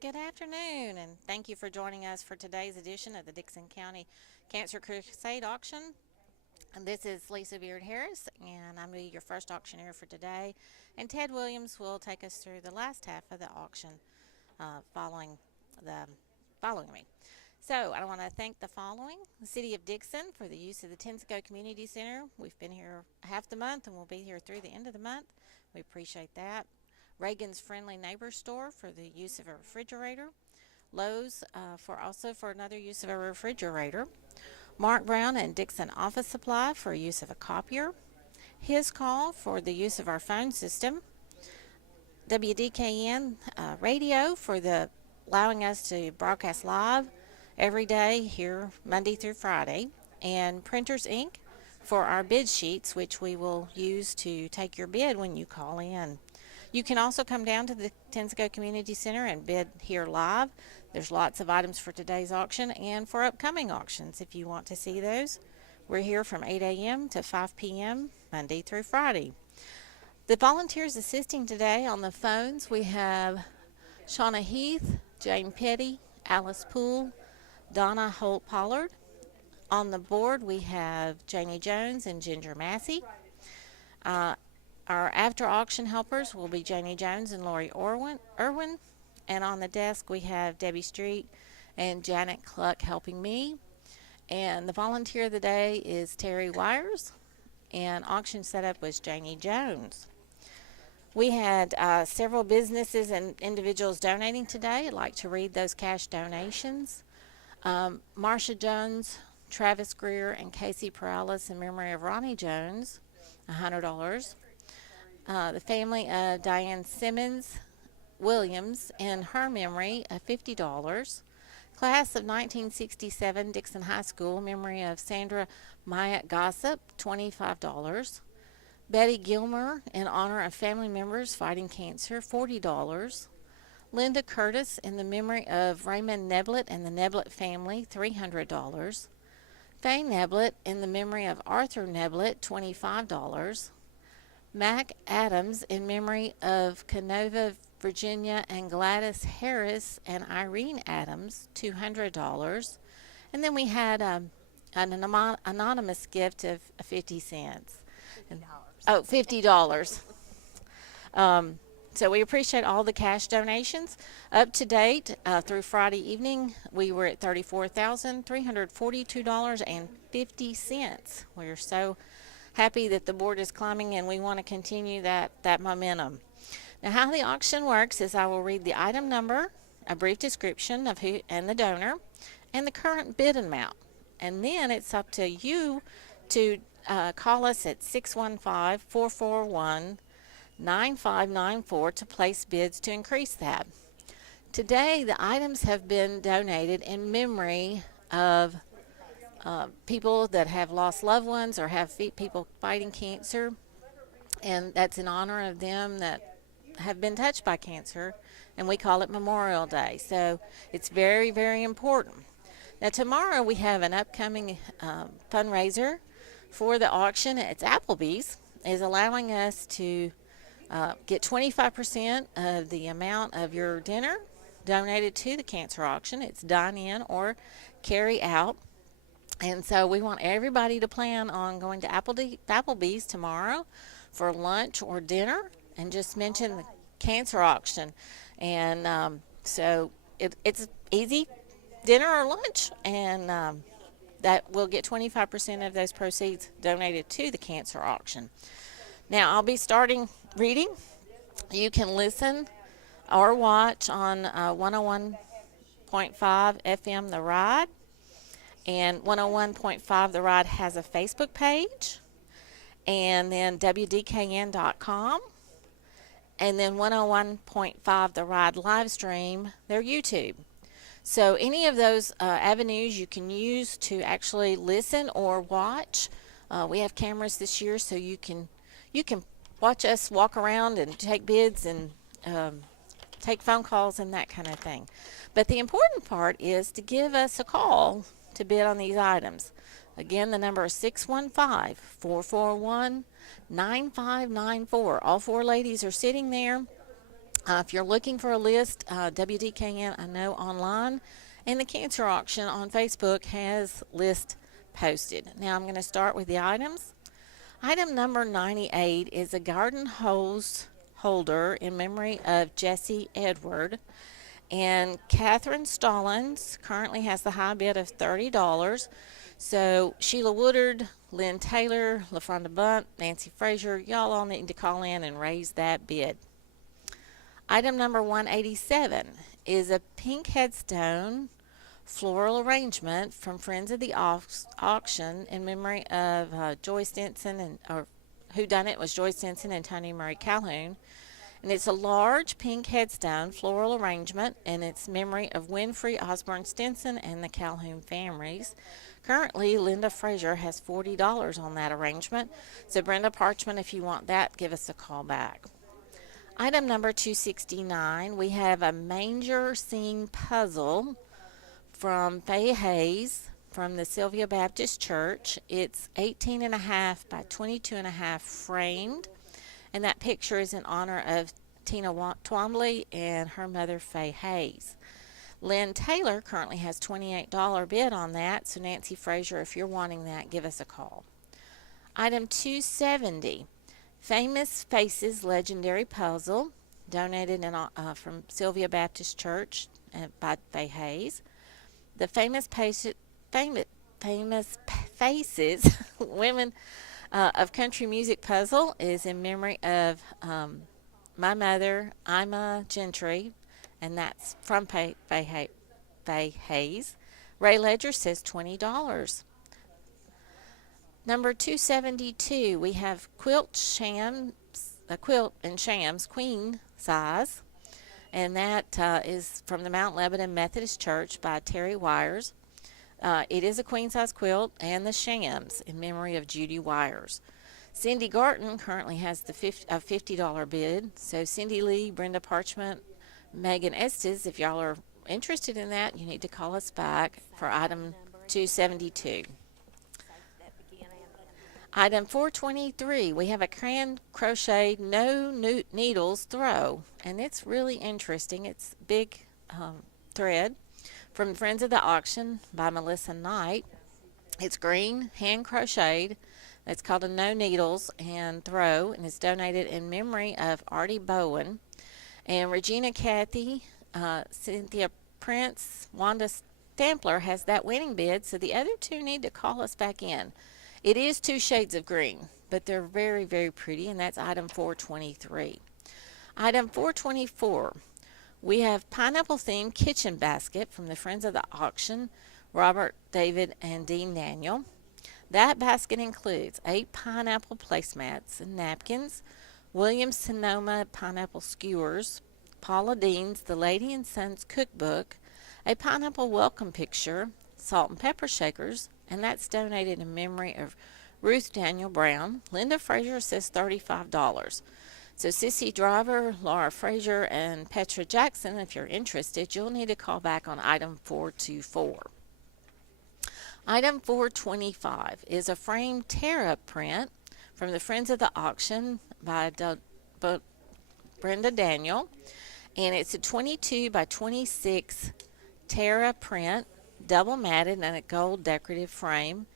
Good afternoon, and thank you for joining us for today's edition of the Dickson County Cancer Crusade Auction. And this is Lisa Beard Harris, and I'm your first auctioneer for today. And Ted Williams will take us through the last half of the auction following the following me. So I want to thank the following: the City of Dickson for the use of the Tensaco Community Center. We've been here half the month, and we'll be here through the end of the month. We appreciate that. Reagan's Friendly Neighbor Store for the use of a refrigerator. Lowe's for another use of a refrigerator. Mark Brown and Dickson Office Supply for use of a copier. His Call for the use of our phone system. WDKN Radio for the allowing us to broadcast live every day here Monday through Friday. And Printers Inc. for our bid sheets, which we will use to take your bid when you call in. You can also come down to the Tensaco Community Center and bid here live. There's lots of items for today's auction and for upcoming auctions if you want to see those. We're here from 8 a.m. to 5 p.m. Monday through Friday. The volunteers assisting today on the phones, we have Shauna Heath, Jane Petty, Alice Poole, Donna Holt-Pollard. On the board, we have Janie Jones and Ginger Massey. Our after-auction helpers will be Janie Jones and Lori Irwin. And on the desk, we have Debbie Street and Janet Cluck helping me. And the volunteer of the day is Terry Wires. And auction setup was Janie Jones. We had several businesses and individuals donating today. I'd like to read those cash donations. Marcia Jones, Travis Greer, and Casey Perales in memory of Ronnie Jones, $100. The family of Diane Simmons Williams in her memory of $50. Class of 1967 Dickson High School memory of Sandra Myatt Gossip, $25. Betty Gilmer in honor of family members fighting cancer, $40. Linda Curtis in the memory of Raymond Neblett and the Neblett family, $300. Faye Neblett in the memory of Arthur Neblett, $25. Mac Adams in memory of Canova, Virginia, and Gladys Harris and Irene Adams, $200. And then we had an anonymous gift of 50 cents. Oh, $50. So we appreciate all the cash donations. Up to date, through Friday evening, we were at $34,342.50. We're so happy that the board is climbing, and we want to continue that momentum. Now, how the auction works is I will read the item number, a brief description of who and the donor, and the current bid amount. And then it's up to you to call us at 615-441-9594 to place bids to increase that. Today, the items have been donated in memory of people that have lost loved ones or have people fighting cancer, and that's in honor of them that have been touched by cancer, and we call it Memorial Day. So it's very, very important. Now, tomorrow we have an upcoming fundraiser for the auction. It's Applebee's is allowing us to get 25% of the amount of your dinner donated to the cancer auction. It's dine in or carry out. And so we want everybody to plan on going to Applebee's tomorrow for lunch or dinner and just mention the cancer auction. And so it's easy, dinner or lunch, and that will get 25% of those proceeds donated to the cancer auction. Now, I'll be starting reading. You can listen or watch on 101.5 FM The Ride. And 101.5 The Ride has a Facebook page, and then WDKN.com, and then 101.5 The Ride live stream their YouTube. So any of those avenues you can use to actually listen or watch. We have cameras this year, so you can watch us walk around and take bids and take phone calls and that kind of thing. But the important part is to give us a call to bid on these items. Again, the number is 615-441-9594. All four ladies are sitting there, If you're looking for a list, WDKN, I know online, and the cancer auction on Facebook has list posted. Now I'm going to start with the items. Item number 98 is a garden hose holder in memory of Jesse Edward. And Catherine Stallings currently has the high bid of $30. So Sheila Woodard, Lynn Taylor, LaFronda Bunt, Nancy Frazier, y'all all need to call in and raise that bid. Item number 187 is a pink headstone floral arrangement from Friends of the Auction in memory of Joyce Denson or who done it was Joyce Denson and Tony Murray Calhoun. And it's a large pink headstone floral arrangement in its memory of Winfrey Osborne Stinson and the Calhoun families. Currently, Linda Frazier has $40 on that arrangement. So Brenda Parchman, if you want that, give us a call back. Item number 269, we have a manger scene puzzle from Faye Hayes from the Sylvia Baptist Church. It's 18.5 by 22.5 framed, and that picture is in honor of Tina Twombly and her mother Faye Hayes. Lynn Taylor currently has $28 bid on that, so Nancy Frazier, if you're wanting that, give us a call. Item 270, Famous Faces Legendary Puzzle, donated from Sylvia Baptist Church by Faye Hayes. The Famous Faces Women of Country Music puzzle is in memory of my mother, Ima Gentry, and that's from Faye Hayes. Ray Ledger says $20. Number 272, we have a quilt in shams, queen size, and that is from the Mount Lebanon Methodist Church by Terry Wires. It is a queen-size quilt and the shams in memory of Judy Wires. Cindy Garton currently has a $50 bid. So Cindy Lee, Brenda Parchment, Megan Estes, if y'all are interested in that, you need to call us back for item 272. Item 423, we have a crayon crochet no needles throw, and it's really interesting. It's big thread from Friends of the Auction by Melissa Knight. It's green, hand crocheted. It's called a no needles and throw, and it's donated in memory of Artie Bowen. And Regina Cathy, Cynthia Prince, Wanda Stampler has that winning bid, so the other two need to call us back in. It is two shades of green, but they're very, very pretty, and that's item 423. Item 424, we have pineapple-themed kitchen basket from the Friends of the Auction, Robert, David, and Dean Daniel. That basket includes 8 pineapple placemats and napkins, Williams-Sonoma pineapple skewers, Paula Dean's The Lady and Sons cookbook, a pineapple welcome picture, salt and pepper shakers, and that's donated in memory of Ruth Daniel Brown. Linda Frazier says $35. So Sissy Driver, Laura Frazier, and Petra Jackson, if you're interested, you'll need to call back on item 424. Item 425 is a framed Tara print from the Friends of the Auction by Brenda Daniel, and it's a 22 by 26 Tara print, double matted in a gold decorative frame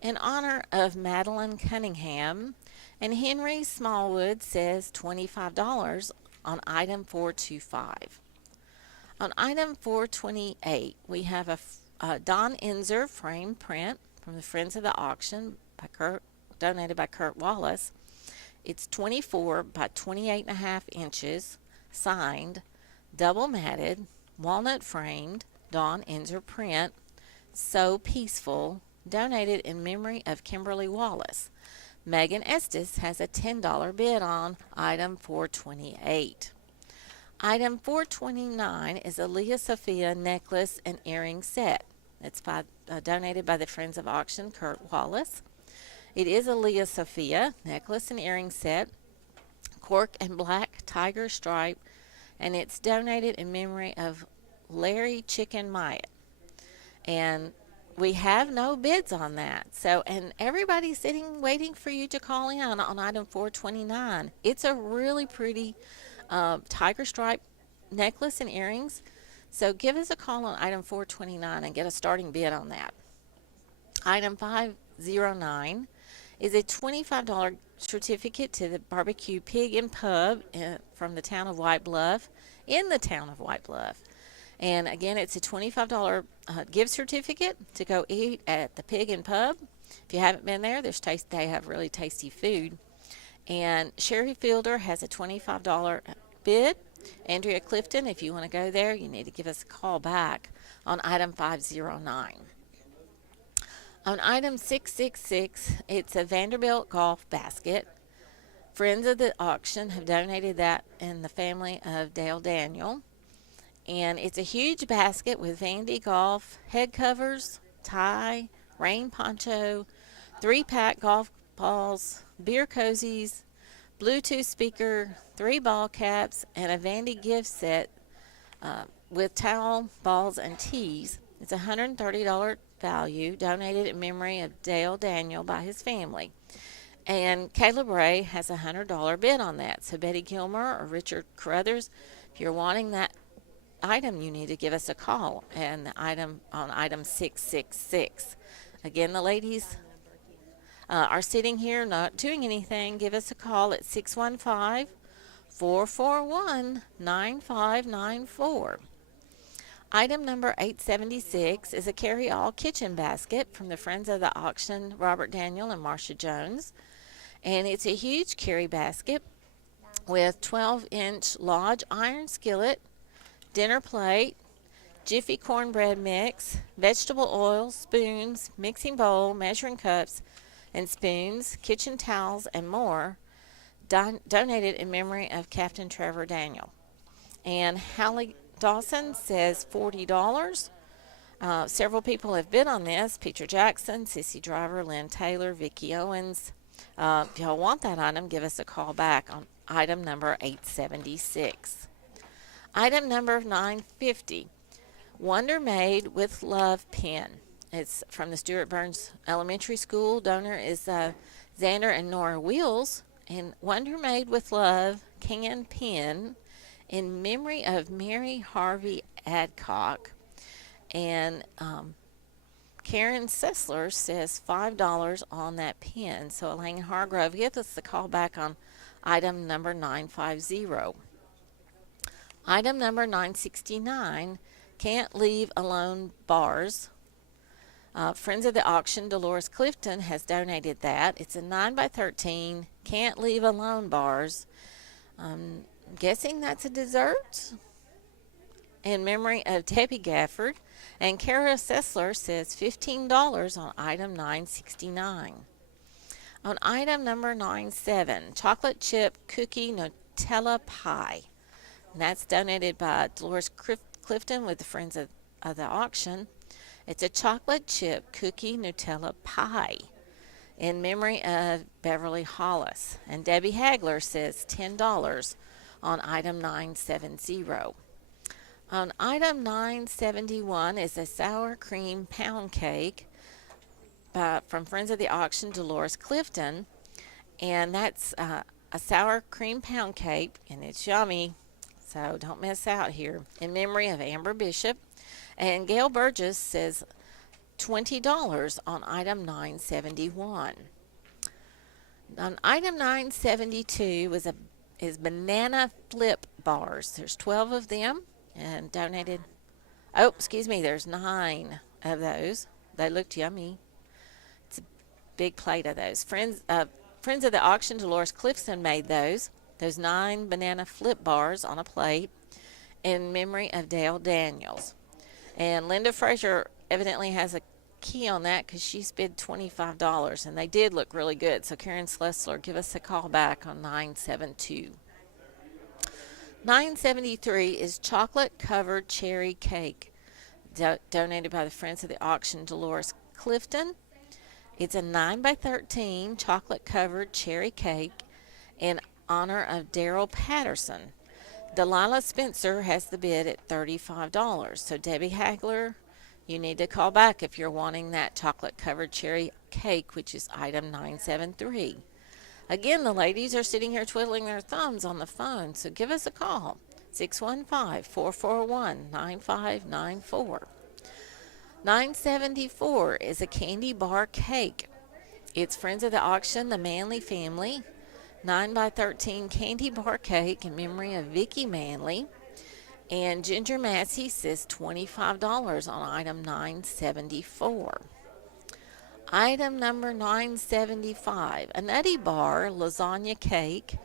in honor of Madeline Cunningham, and Henry Smallwood says $25 on item 425. On item 428, we have a Don Enzer frame print from the Friends of the Auction donated by Kurt Wallace. It's 24 by 28.5 inches, signed, double matted, walnut framed, Don Enzer print, So Peaceful, donated in memory of Kimberly Wallace. Megan Estes has a $10 bid on item 428. Item 429 is a Leah Sophia necklace and earring set. It's donated by the Friends of Auction, Kurt Wallace. It is a Leah Sophia necklace and earring set, cork and black tiger stripe, and it's donated in memory of Larry Chicken Myatt. And we have no bids on that. So, and everybody's sitting waiting for you to call in on item 429. It's a really pretty tiger stripe necklace and earrings. So give us a call on item 429 and get a starting bid on that. Item 509 is a $25 certificate to the Barbecue Pig and Pub from the town of White Bluff, in the town of White Bluff. And again, it's a $25 gift certificate to go eat at the Pig and Pub. If you haven't been there, they have really tasty food. And Sherry Fielder has a $25 bid. Andrea Clifton, if you want to go there, you need to give us a call back on item 509. On item 666, it's a Vanderbilt golf basket. Friends of the auction have donated that in the family of Dale Daniel. And it's a huge basket with Vandy golf head covers, tie, rain poncho, 3-pack golf balls, beer cozies, Bluetooth speaker, 3 ball caps, and a Vandy gift set with towel, balls, and tees. It's a $130 value donated in memory of Dale Daniel by his family. And Caleb Ray has a $100 bid on that. So Betty Gilmer or Richard Carruthers, if you're wanting that item, you need to give us a call. And the item on item 666. Again, the ladies are sitting here not doing anything. Give us a call at 615-441-9594. Item number 876 is a carry-all kitchen basket from the Friends of the Auction, Robert Daniel and Marcia Jones. And it's a huge carry basket with 12-inch Lodge iron skillet, dinner plate, Jiffy cornbread mix, vegetable oil, spoons, mixing bowl, measuring cups and spoons, kitchen towels, and more, donated in memory of Captain Trevor Daniel. And Hallie Dawson says $40. Several people have bid on this. Peter Jackson, Sissy Driver, Lynn Taylor, Vicki Owens. If y'all want that item, give us a call back on item number 876. Item number 950, Wonder Made with Love pen. It's from the Stuart Burns Elementary School. Donor is Xander and Nora Wheels. And Wonder Made with Love can pen in memory of Mary Harvey Adcock. And Karen Sessler says $5 on that pen. So Elaine Hargrove, give us the call back on item number 950. Item number 969, Can't Leave Alone bars. Friends of the Auction, Dolores Clifton, has donated that. It's a 9x13 Can't Leave Alone bars. I'm guessing that's a dessert in memory of Debbie Gafford. And Kara Sessler says $15 on item 969. On item number 97, chocolate chip cookie Nutella pie. And that's donated by Dolores Clifton with the Friends of the Auction. It's a chocolate chip cookie Nutella pie in memory of Beverly Hollis. And Debbie Hagler says $10 on item 970. On item 971 is a sour cream pound cake from Friends of the Auction, Dolores Clifton. And that's a sour cream pound cake, and it's yummy, so don't miss out here, in memory of Amber Bishop. And Gail Burgess says $20 on item 971. On item 972 is banana flip bars. There's 12 of them and donated. Oh, excuse me, there's 9 of those. They looked yummy. It's a big plate of those. Friends of the Auction, Dolores Clifton made those 9 banana flip bars on a plate in memory of Dale Daniels. And Linda Frazier evidently has a key on that because she bid $25, and they did look really good. So Karen Slessler, give us a call back on 972. 973 is chocolate covered cherry cake, donated by the Friends of the Auction, Dolores Clifton. It's a 9x13 chocolate covered cherry cake in honor of Daryl Patterson. Delilah Spencer has the bid at $35. So Debbie Hagler, you need to call back if you're wanting that chocolate covered cherry cake, which is item 973. Again, the ladies are sitting here twiddling their thumbs on the phone, so give us a call. 615-441-9594. 974 is a candy bar cake. It's Friends of the Auction, the Manley family. 9 by 13 candy bar cake in memory of Vicki Manley. And Ginger Massey says $25 on item 974. Item number 975, a Nutty Bar lasagna cake.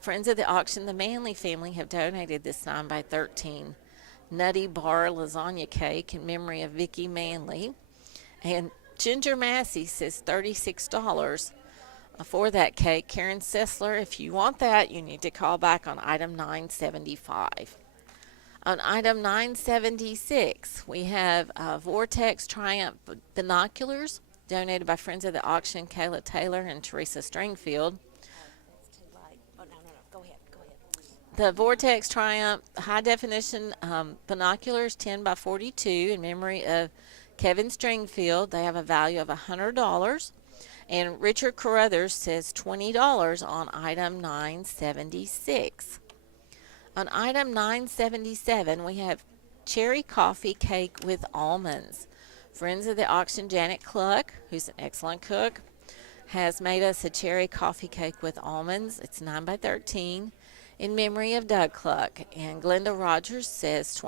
Friends of the Auction, the Manley family, have donated this 9 by 13 Nutty Bar lasagna cake in memory of Vicki Manley. And Ginger Massey says $36 for that cake. Karen Sessler, if you want that, you need to call back on item 975. On item 976, we have Vortex Triumph binoculars donated by Friends of the Auction, Kayla Taylor and Teresa Stringfield. It's too late. Oh, no. Go ahead. The Vortex Triumph high definition binoculars, 10 by 42, in memory of Kevin Stringfield. They have a value of $100. And Richard Carruthers says $20 on item 976. On item 977, we have cherry coffee cake with almonds. Friends of the Auction, Janet Cluck, who's an excellent cook, has made us a cherry coffee cake with almonds. It's 9 by 13 in memory of Doug Cluck. And Glenda Rogers says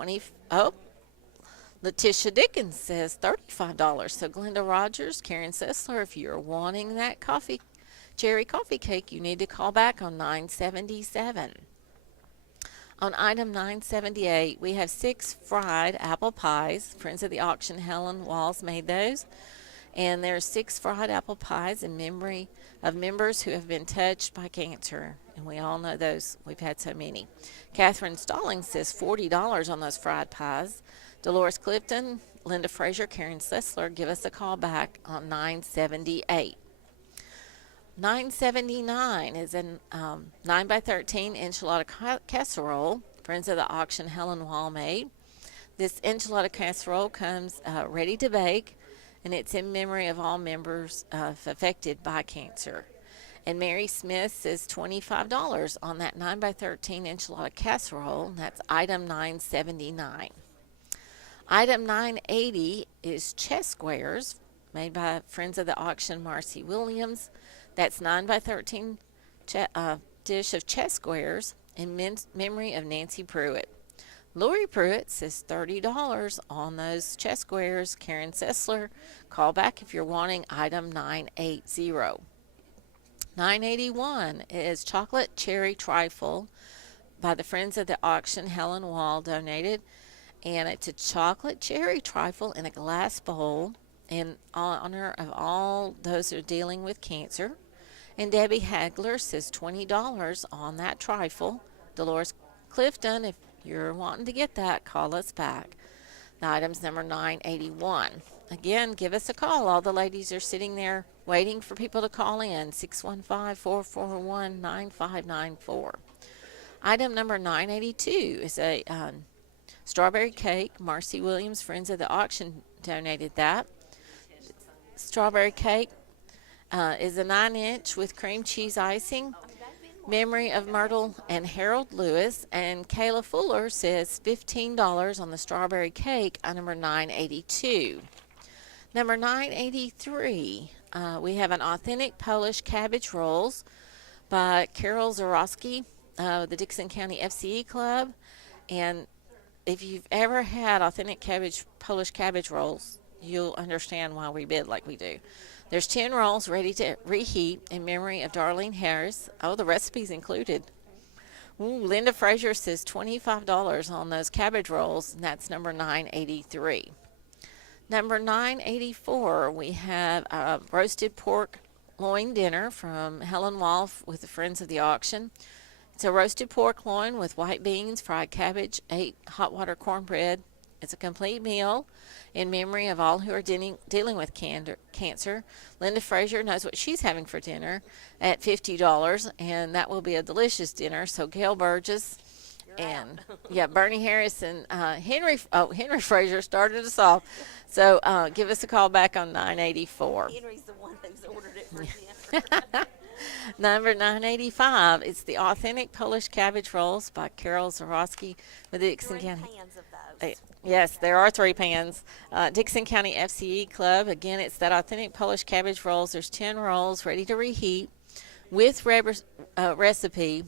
Letitia Dickens says $35. So Glenda Rogers, Karen Sessler, if you're wanting that cherry coffee cake, you need to call back on 977. On item 978, we have 6 fried apple pies. Friends of the Auction, Helen Walls made those. And there's 6 fried apple pies in memory of members who have been touched by cancer. And we all know those. We've had so many. Catherine Stallings says $40 on those fried pies. Dolores Clifton, Linda Frazier, Karen Sessler, give us a call back on 978. 979 is a 9 by 13 enchilada casserole. Friends of the Auction, Helen Wall made. This enchilada casserole comes ready to bake, and it's in memory of all members affected by cancer. And Mary Smith says $25 on that 9 by 13 enchilada casserole. And that's item 979. Item 980 is chess squares made by Friends of the Auction, Marcy Williams. That's 9 by 13 dish of chess squares in memory of Nancy Pruitt. Lori Pruitt says $30 on those chess squares. Karen Sessler, call back if you're wanting item 980. 981 is chocolate cherry trifle by the Friends of the Auction, Helen Wall donated. And it's a chocolate cherry trifle in a glass bowl in honor of all those who are dealing with cancer. And Debbie Hagler says $20 on that trifle. Dolores Clifton, if you're wanting to get that, call us back. The item's number 981. Again, give us a call. All the ladies are sitting there waiting for people to call in. 615-441-9594. Item number 982 is a strawberry cake. Marcy Williams, Friends of the Auction, donated that. Strawberry cake is a 9-inch with cream cheese icing. Memory of Myrtle and Harold Lewis. And Kayla Fuller says $15 on the strawberry cake on number 982. Number 983, we have an authentic Polish cabbage rolls by Carol Zarowski, the Dickson County FCE Club. And if you've ever had authentic Polish cabbage rolls, you'll understand why we bid like we do. There's 10 rolls ready to reheat in memory of Darlene Harris. Oh, the recipe's included. Ooh, Linda Frazier says $25 on those cabbage rolls, and that's number 983. Number 984, we have a roasted pork loin dinner from Helen Wolf with the Friends of the Auction. It's a roasted pork loin with white beans, fried cabbage, 8 hot water cornbread. It's a complete meal in memory of all who are dealing with cancer. Linda Frazier knows what she's having for dinner at $50, and that will be a delicious dinner. So Gail Burgess and Bernie Harris and Henry Frazier started us off. So give us a call back on 984. Henry's the one who's ordered it for dinner. Number 985, it's the Authentic Polish Cabbage Rolls by Carol Zarowski with Dickson Three County. pans of Uh, those. Yes, there are three pans. Dickson County FCE Club. Again, it's that Authentic Polish Cabbage Rolls. There's 10 rolls ready to reheat with recipe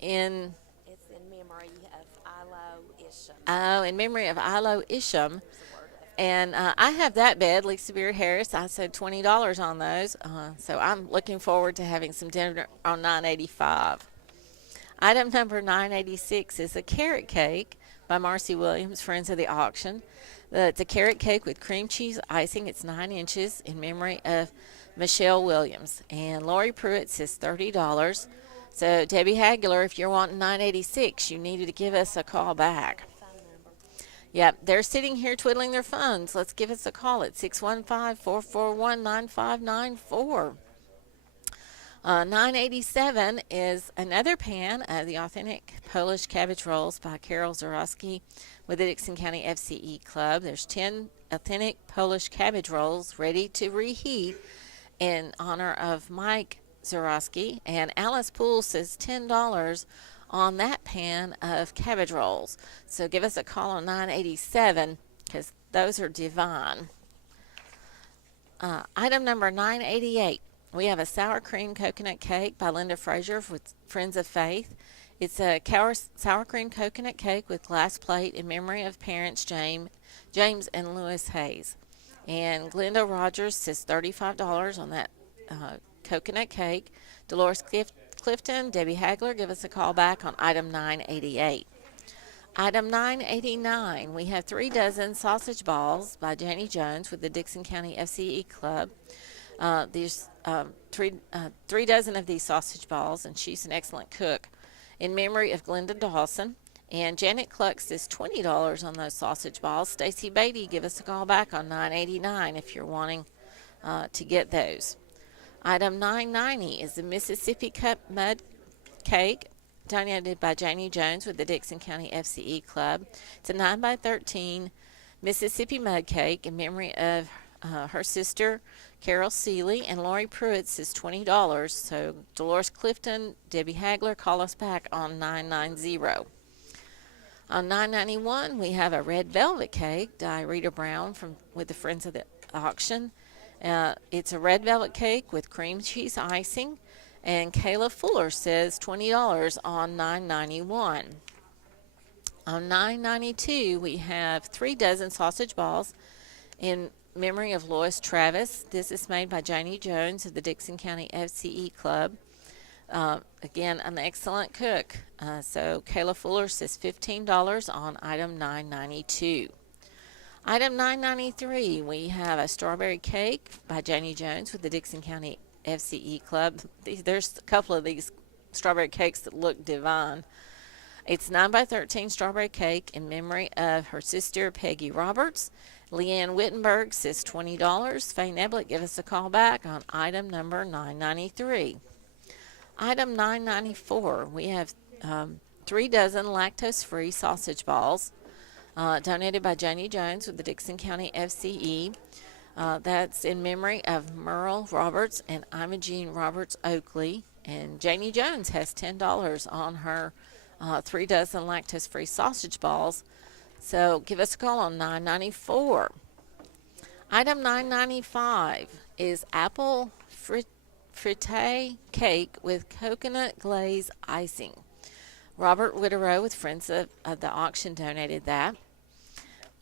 in It's in memory of Ilo Isham. in memory of Ilo Isham. There's a word left out. And I have that bed, Lisa Beard Harris. I said $20 on those. So I'm looking forward to having some dinner on 985. Item number 986 is a carrot cake by Marcy Williams, Friends of the Auction. It's a carrot cake with cream cheese icing. It's 9 inches in memory of Michelle Williams. And Lori Pruitt says $30. So Debbie Hagler, if you're wanting 986, you needed to give us a call back. Phone number. Yep, they're sitting here twiddling their phones. Let's give us a call at 615-441-9594. 987 is another pan of the Authentic Polish Cabbage Rolls by Carol Zarowski with the Dickson County FCE Club. There's 10 authentic Polish cabbage rolls ready to reheat in honor of Mike Zarowski. And Alice Poole says $10 on that pan of cabbage rolls. So give us a call on 987 because those are divine. Item number 988. We have a sour cream coconut cake by Linda Frazier with Friends of Faith. It's a sour cream coconut cake with glass plate in memory of parents James and Louis Hayes. And Glenda Rogers says $35 on that coconut cake. Dolores Clifton, Debbie Hagler, give us a call back on item 988. Item 989, we have 3 dozen sausage balls by Janie Jones with the Dickson County FCE Club. There's three dozen of these sausage balls, and she's an excellent cook. In memory of Glenda Dawson. And Janet Clucks is $20 on those sausage balls. Stacy Beatty, give us a call back on 989 if you're wanting to get those. Item 990 is the Mississippi Cup Mud Cake, donated by Janie Jones with the Dickson County FCE Club. It's a 9 by 13 Mississippi mud cake in memory of her sister Carol Seeley, and Lori Pruitt is $20. So Dolores Clifton, Debbie Hagler, call us back on 990. On 991, we have a red velvet cake by Rita Brown with the Friends of the Auction. It's a red velvet cake with cream cheese icing, and Kayla Fuller says $20 on 991. On 992, we have 3 dozen sausage balls in memory of Lois Travis. This is made by Janie Jones of the Dickson County FCE Club. Again, an excellent cook. So Kayla Fuller says $15 on item 992. Item 993, we have a strawberry cake by Janie Jones with the Dickson County FCE Club. There's a couple of these strawberry cakes that look divine. It's 9 by 13 strawberry cake in memory of her sister Peggy Roberts. Leanne Wittenberg says $20. Faye Neblett, give us a call back on item number 993. Item 994, we have 3 dozen lactose-free sausage balls donated by Janie Jones with the Dickson County FCE. That's in memory of Merle Roberts and Imogene Roberts Oakley. And Janie Jones has $10 on her 3 dozen lactose-free sausage balls. So give us a call on 994. Item 995 is apple fritte cake with coconut glaze icing. Robert Witherow with Friends of the Auction donated that.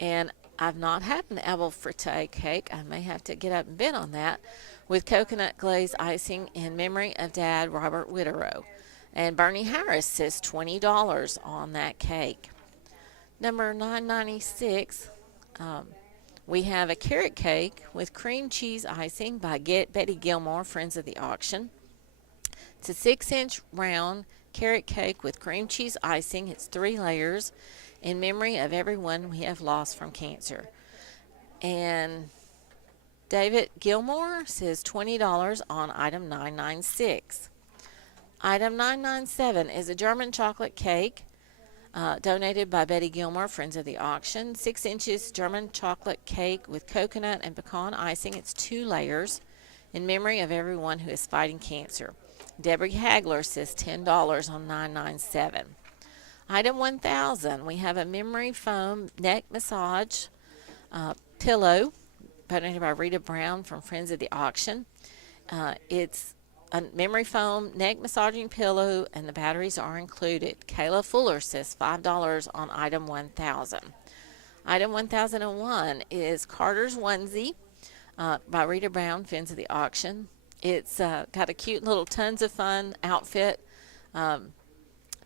And I've not had an apple fritte cake. I may have to get up and bid on that, with coconut glaze icing in memory of Dad, Robert Witherow. And Bernie Harris says $20 on that cake. Number 996, we have a carrot cake with cream cheese icing by Betty Gilmore, Friends of the Auction. It's a 6-inch round carrot cake with cream cheese icing. It's 3 layers in memory of everyone we have lost from cancer. And David Gilmore says $20 on item 996. Item 997 is a German chocolate cake donated by Betty Gilmore, Friends of the Auction. 6 inches German chocolate cake with coconut and pecan icing. It's 2 layers in memory of everyone who is fighting cancer. Debbie Hagler says $10 on 997. Item 1000, we have a memory foam neck massage pillow donated by Rita Brown from Friends of the Auction. It's a memory foam neck massaging pillow, and the batteries are included. Kayla Fuller says $5 on item 1000. Item 1001 is Carter's onesie by Rita Brown, Friends of the Auction. It's got a cute little tons of fun outfit.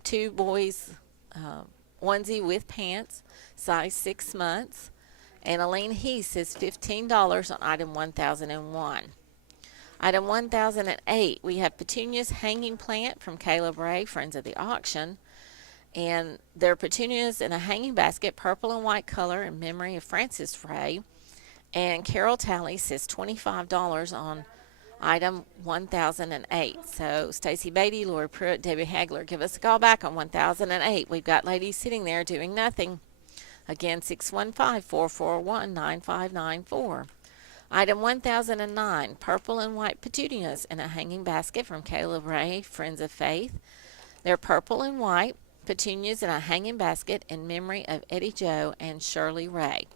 Two boys onesie with pants, size 6 months. And Elaine Heath says $15 on item 1001. Item 1008, we have petunias hanging plant from Caleb Ray, Friends of the Auction. And they're petunias in a hanging basket, purple and white color, in memory of Francis Ray. And Carol Talley says $25 on item 1008. So Stacy Beatty, Lori Pruitt, Debbie Hagler, give us a call back on 1008. We've got ladies sitting there doing nothing. Again, 615-441-9594. Item 1009, purple and white petunias in a hanging basket from Caleb Ray, Friends of Faith. They're purple and white petunias in a hanging basket in memory of Eddie Joe and Shirley Ray.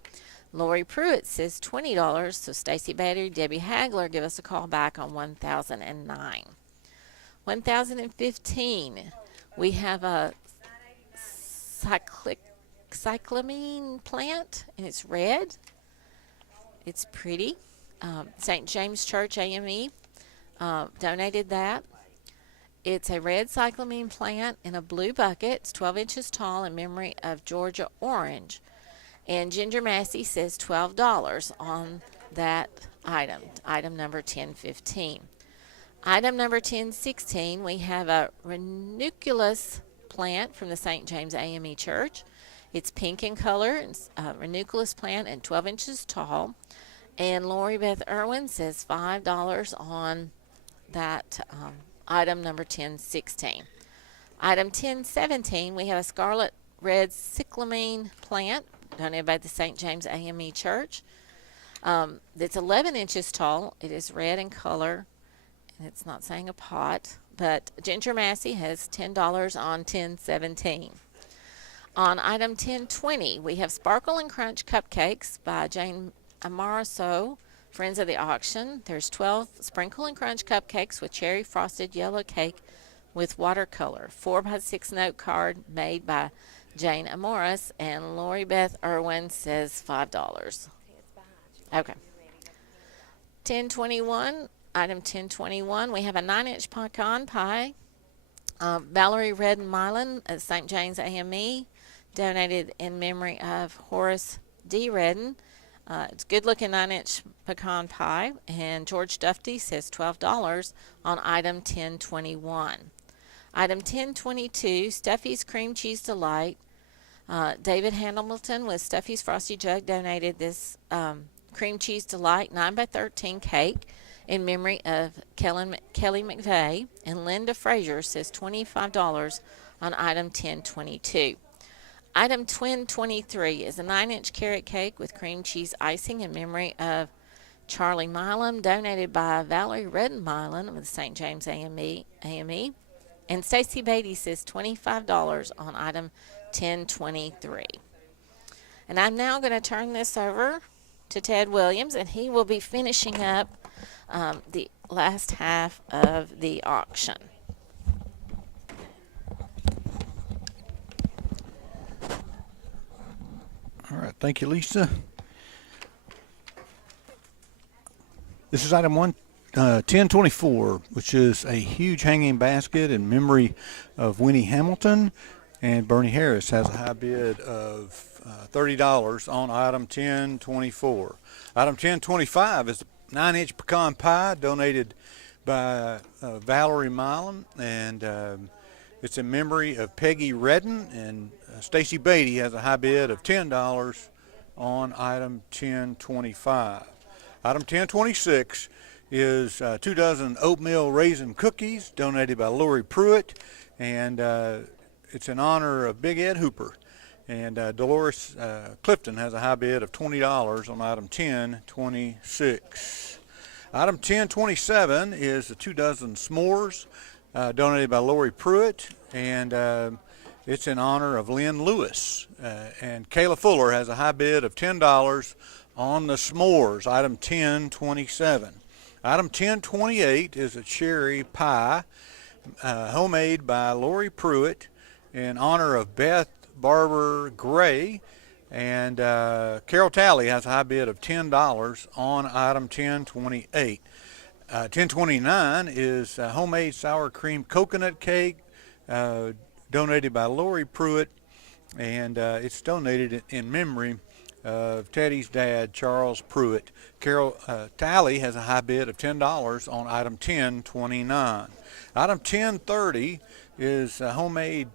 Lori Pruitt says $20, so Stacy Bader, Debbie Hagler, give us a call back on 1009. 1015, we have a cyclamine plant, and it's red. It's pretty. St. James Church AME donated that. It's a red cyclamine plant in a blue bucket. It's 12 inches tall in memory of Georgia Orange. And Ginger Massey says $12 on that item, item number 1015. Item number 1016, we have a ranunculus plant from the St. James AME Church. It's pink in color. It's a ranunculus plant and 12 inches tall. And Lori Beth Irwin says $5 on that item number 1016. Item 1017, we have a scarlet red cyclamine plant donated by the St. James AME Church. It's 11 inches tall. It is red in color, and it's not saying a pot, but Ginger Massey has $10 on 1017. On item 1020, we have Sparkle and Crunch Cupcakes by Jane Amaraso, Friends of the Auction. There's 12 Sprinkle and Crunch Cupcakes with cherry frosted yellow cake with watercolor. 4x6 note card made by Jane Amoris, and Lori Beth Irwin says $5. Okay. 1021, item 1021, we have a 9-inch pecan pie. Valerie Redden Milan at St. James AME, donated in memory of Horace D. Redden. It's a good-looking 9-inch pecan pie, and George Dufty says $12 on item 1021. Item 1022, Stuffy's Cream Cheese Delight. David Hamilton with Stuffy's Frosty Jug donated this Cream Cheese Delight 9x13 cake in memory of Kelly McVeigh. And Linda Frazier says $25 on item 1022. Item 1023 is a 9-inch carrot cake with cream cheese icing in memory of Charlie Milam, donated by Valerie Redden Milan with St. James AME. And Stacy Beatty says $25 on item 1023. And I'm now going to turn this over to Ted Williams, and he will be finishing up the last half of the auction. All right, thank you, Lisa. This is item 1024, which is a huge hanging basket in memory of Winnie Hamilton, and Bernie Harris has a high bid of $30 on item 1024. Item 1025 is the 9-inch pecan pie donated by Valerie Milam, and it's in memory of Peggy Redden, and Stacy Beatty has a high bid of $10 on item 1025. Item 1026 is 2 dozen oatmeal raisin cookies donated by Lori Pruitt, and it's in honor of Big Ed Hooper. And Dolores Clifton has a high bid of $20 on item 1026. Item 1027 is the 2 dozen s'mores donated by Lori Pruitt, and it's in honor of Lynn Lewis. And Kayla Fuller has a high bid of $10 on the s'mores, item 1027. Item 1028 is a cherry pie, homemade by Lori Pruitt in honor of Beth Barber Gray. And Carol Talley has a high bid of $10 on item 1028. 1029 is homemade sour cream coconut cake, donated by Lori Pruitt, and it's donated in memory of Teddy's dad, Charles Pruitt. Carol Talley has a high bid of $10 on item 1029. Item 1030 is homemade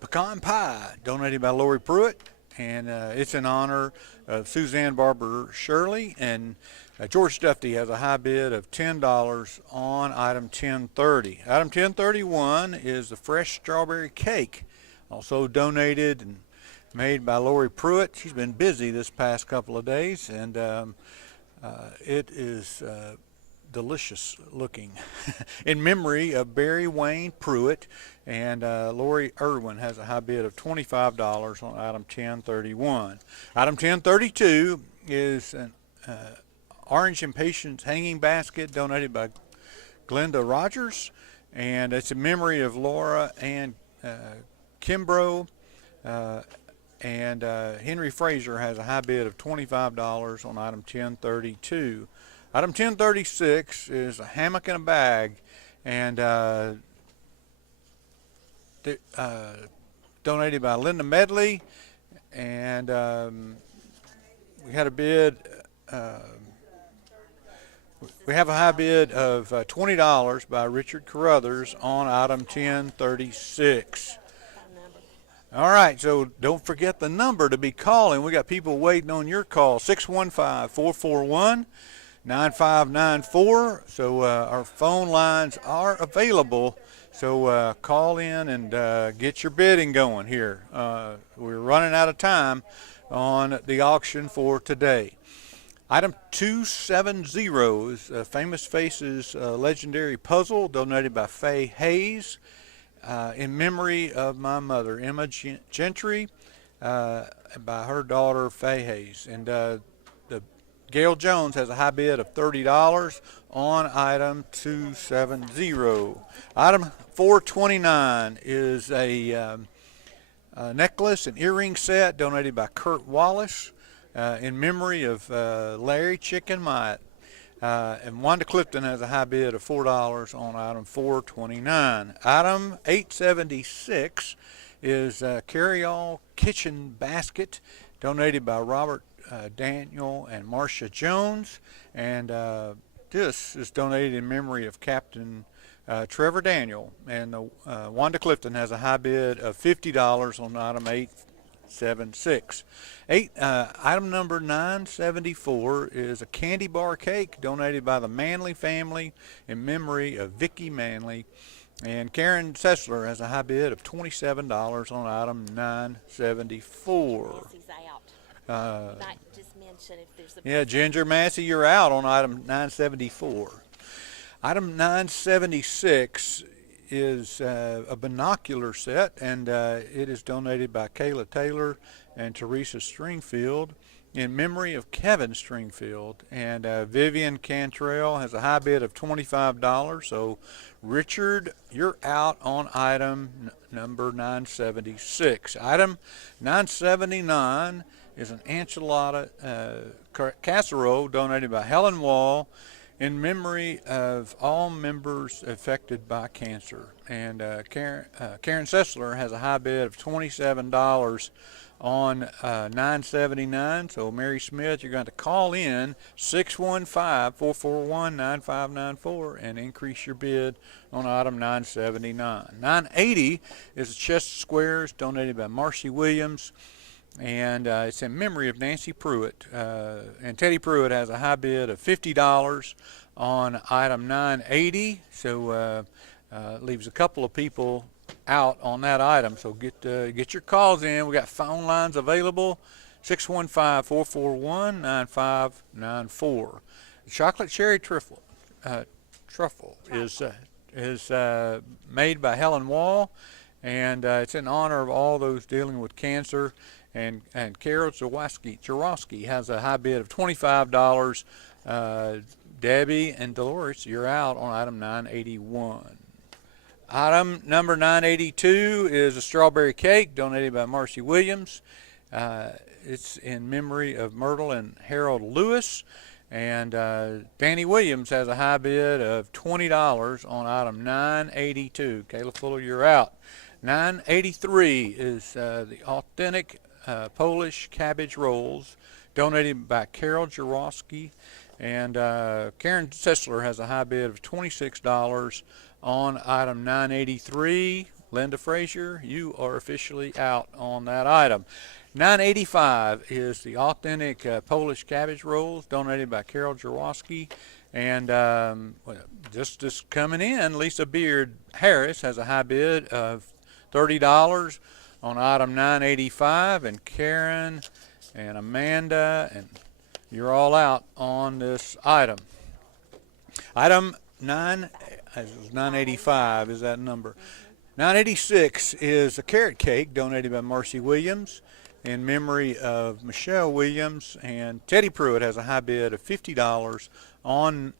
pecan pie, donated by Lori Pruitt, and it's in honor of Suzanne Barber Shirley. And George Duffy has a high bid of $10 on item 1030. Item 1031 is the fresh strawberry cake, also donated and made by Lori Pruitt. She's been busy this past couple of days, and it is delicious looking. In memory of Barry Wayne Pruitt, and Lori Irwin has a high bid of $25 on item 1031. Item 1032 is an orange impatiens hanging basket, donated by Glenda Rogers, and it's in memory of Laura and Kimbrough. And Henry Fraser has a high bid of $25 on item 1032. Item 1036 is a hammock in a bag, and donated by Linda Medley. And we had a bid. We have a high bid of $20 by Richard Carruthers on item 1036. All right, so don't forget the number to be calling. We got people waiting on your call, 615-441-9594. So our phone lines are available. So call in and get your bidding going here. We're running out of time on the auction for today. Item 270 is Famous Faces Legendary Puzzle, donated by Faye Hayes. In memory of my mother, Emma Gentry, by her daughter, Faye Hayes. And Gail Jones has a high bid of $30 on item 270. Item 429 is a necklace and earring set, donated by Kurt Wallace, in memory of Larry Chicken Myatt. And Wanda Clifton has a high bid of $4 on item 429. Item 876 is a carry-all kitchen basket, donated by Robert Daniel and Marcia Jones. And this is donated in memory of Captain Trevor Daniel. And Wanda Clifton has a high bid of $50 on item 876. Item number 974 is a candy bar cake, donated by the Manley family in memory of Vicki Manley. And Karen Sessler has a high bid of $27 on item 974. Yes, he's out. Might just mention if there's a... Yeah, Ginger Massey, you're out on item 974. Item 976 is a binocular set, and it is donated by Kayla Taylor and Teresa Stringfield in memory of Kevin Stringfield. And Vivian Cantrell has a high bid of $25. So Richard, you're out on item number 976. Item 979 is an enchilada casserole, donated by Helen Wall in memory of all members affected by cancer. And Karen Sessler has a high bid of $27 on 979. So Mary Smith, you're going to call in 615-441-9594 and increase your bid on item 979. 980 is a chest of squares, donated by Marcy Williams, and it's in memory of Nancy Pruitt. And Teddy Pruitt has a high bid of $50 on item 980. So leaves a couple of people out on that item. So get your calls in. We got phone lines available, 615-441-9594. Chocolate cherry truffle is is made by Helen Wall, and it's in honor of all those dealing with cancer. And Carol Jaworski has a high bid of $25. Debbie and Dolores, you're out on item 981. Item number 982 is a strawberry cake donated by Marcy Williams. It's in memory of Myrtle and Harold Lewis. And Danny Williams has a high bid of $20 on item 982. Kayla Fuller, you're out. 983 is the authentic Polish cabbage rolls donated by Carol Jaworski. And Karen Sessler has a high bid of $26 on item 983. Linda Frazier, you are officially out on that item. 985 is the authentic Polish cabbage rolls donated by Carol Jaworski. And just coming in, Lisa Beard Harris has a high bid of $30 on item 985. And Karen and Amanda, and you're all out on this item. Item 985 is that number. 986 is a carrot cake donated by Marcy Williams in memory of Michelle Williams, and Teddy Pruitt has a high bid of $50 on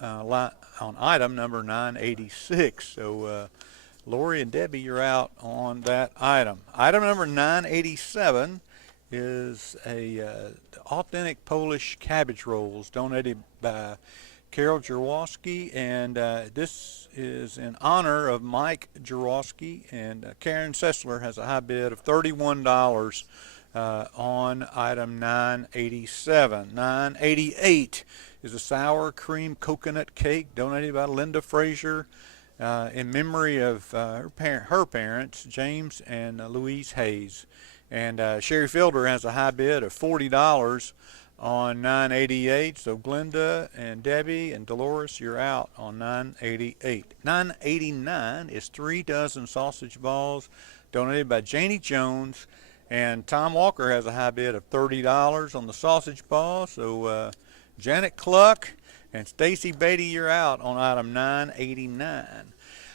item number 986. So Lori and Debbie, you're out on that item. Item number 987 is a authentic Polish cabbage rolls donated by Carol Jaworski, and this is in honor of Mike Jaworski, and Karen Sessler has a high bid of $31 on item 987. 988 is a sour cream coconut cake donated by Linda Frazier in memory of her parents, James and Louise Hayes. And Sherry Fielder has a high bid of $40 on 988. So Glenda and Debbie and Dolores, you're out on 988. 989 is 3 dozen sausage balls donated by Janie Jones, and Tom Walker has a high bid of $30 on the sausage ball. So Janet Cluck and Stacy Beatty, you're out on item 989.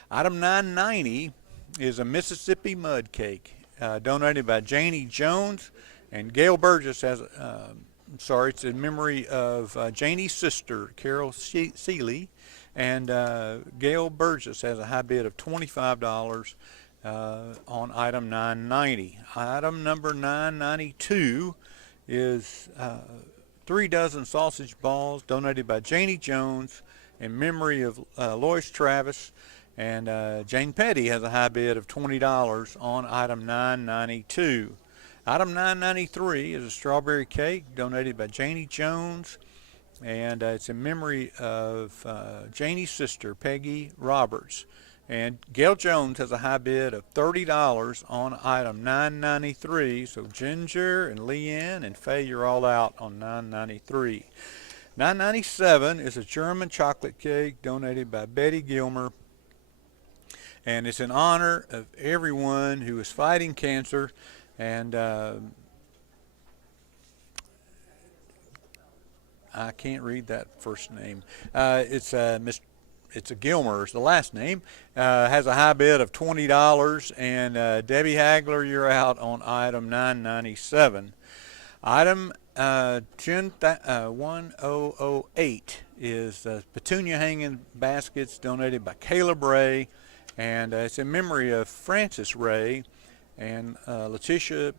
Item 990 is a Mississippi mud cake donated by Janie Jones, and Gail Burgess has it's in memory of Janie's sister, Carol Seeley, and Gail Burgess has a high bid of $25 on item 990. Item number 992 is 3 dozen sausage balls donated by Janie Jones in memory of Lois Travis, and Jane Petty has a high bid of $20 on item 992. Item 993 is a strawberry cake donated by Janie Jones, and it's in memory of Janie's sister, Peggy Roberts. And Gail Jones has a high bid of $30 on item 993. So Ginger and Leanne and Faye, you're all out on 993. 997 is a German chocolate cake donated by Betty Gilmer, and it's in honor of everyone who is fighting cancer. And I can't read that first name. It's a Gilmer is the last name. Has a high bid of $20, and Debbie Hagler, you're out on item 997. Item 1008 is petunia hanging baskets donated by Caleb Ray, and it's in memory of Francis Ray. And Letitia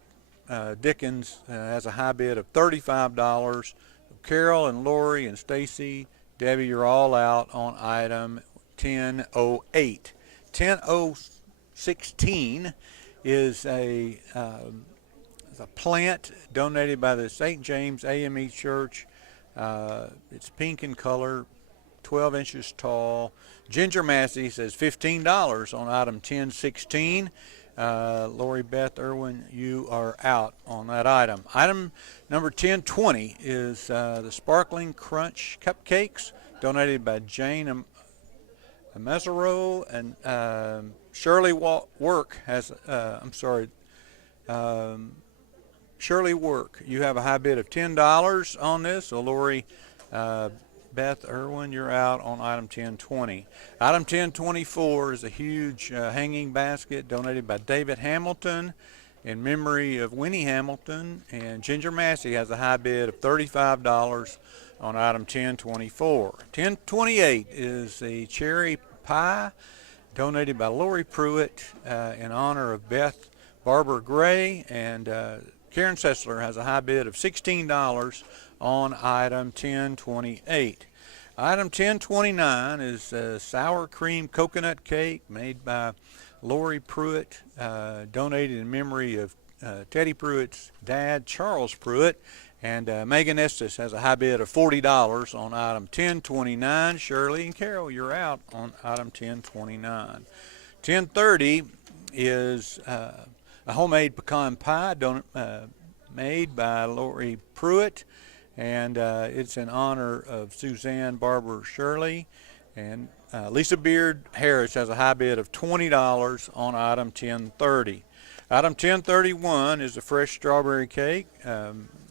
Dickens has a high bid of $35. Carol and Lori and Stacy, Debbie, you're all out on item 1008. 1016 is a plant donated by the St. James AME Church. It's pink in color, 12 inches tall. Ginger Massey says $15 on item 1016. Lori Beth Irwin, you are out on that item. Item number 1020 is the Sparkling Crunch Cupcakes donated by Jane Mazzaro, and Shirley Work has, Shirley Work. You have a high bid of $10 on this. So Lori Beth Irwin, you're out on item 1020. Item 1024 is a huge hanging basket donated by David Hamilton in memory of Winnie Hamilton, and Ginger Massey has a high bid of $35 on item 1024. 1028 is the cherry pie donated by Lori Pruitt in honor of Beth Barber Gray, and Karen Sessler has a high bid of $16 on item 1028. Item 1029 is a sour cream coconut cake made by Lori Pruitt, donated in memory of Teddy Pruitt's dad, Charles Pruitt, and Megan Estes has a high bid of $40 on item 1029. Shirley and Carol, you're out on item 1029. 1030 is a homemade pecan pie made by Lori Pruitt, and it's in honor of Suzanne Barber Shirley. And Lisa Beard Harris has a high bid of $20 on item 1030. Item 1031 is a fresh strawberry cake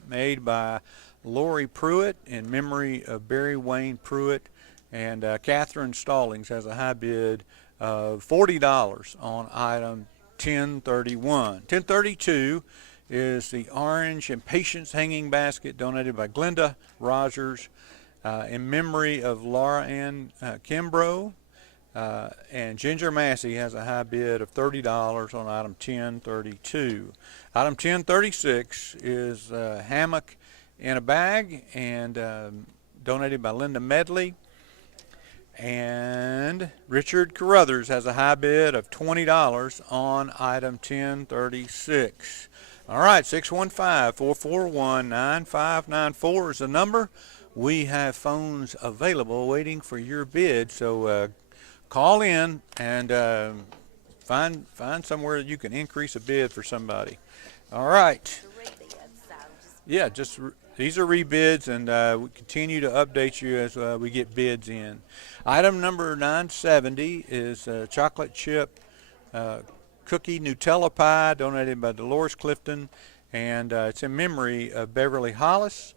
made by Lori Pruitt in memory of Barry Wayne Pruitt, and Catherine Stallings has a high bid of $40 on item 1031. 1032 is the orange and patience hanging basket donated by Glenda Rogers in memory of Laura Ann Kimbrough, and Ginger Massey has a high bid of $30 on item 1032. Item 1036 is a hammock in a bag, and donated by Linda Medley, and Richard Carruthers has a high bid of $20 on item 1036. All right, 615-441-9594 is the number. We have phones available waiting for your bid, so call in and find somewhere that you can increase a bid for somebody. All right. Yeah, these are rebids, and we continue to update you as we get bids in. Item number 970 is chocolate chip cookie Nutella pie donated by Dolores Clifton, and it's in memory of Beverly Hollis,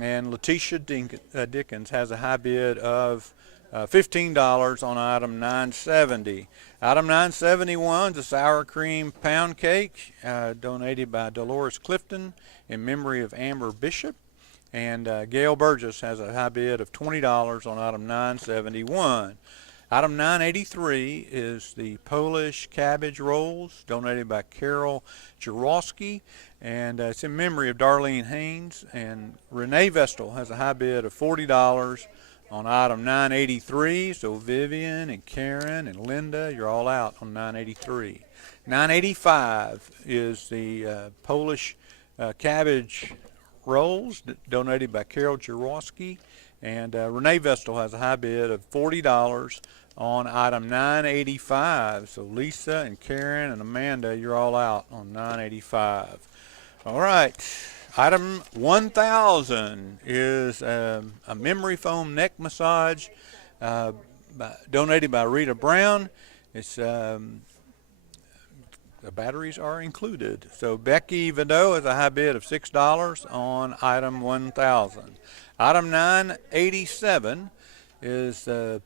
and Letitia Dickens has a high bid of $15 on item 970. Item 971 is a sour cream pound cake donated by Dolores Clifton in memory of Amber Bishop, and Gail Burgess has a high bid of $20 on item 971. Item 983 is the Polish cabbage rolls donated by Carol Jarowski, and it's in memory of Darlene Haynes, and Renee Vestal has a high bid of $40 on item 983. So Vivian and Karen and Linda, you're all out on 983. 985 is the Polish cabbage rolls donated by Carol Jarowski, and Renee Vestal has a high bid of $40 on item 985. So Lisa and Karen and Amanda, you're all out on 985. All right. Item 1000 is a memory foam neck massage donated by Rita Brown. It's the batteries are included. So Becky Vido has a high bid of $6 on item 1000. Item 987 is the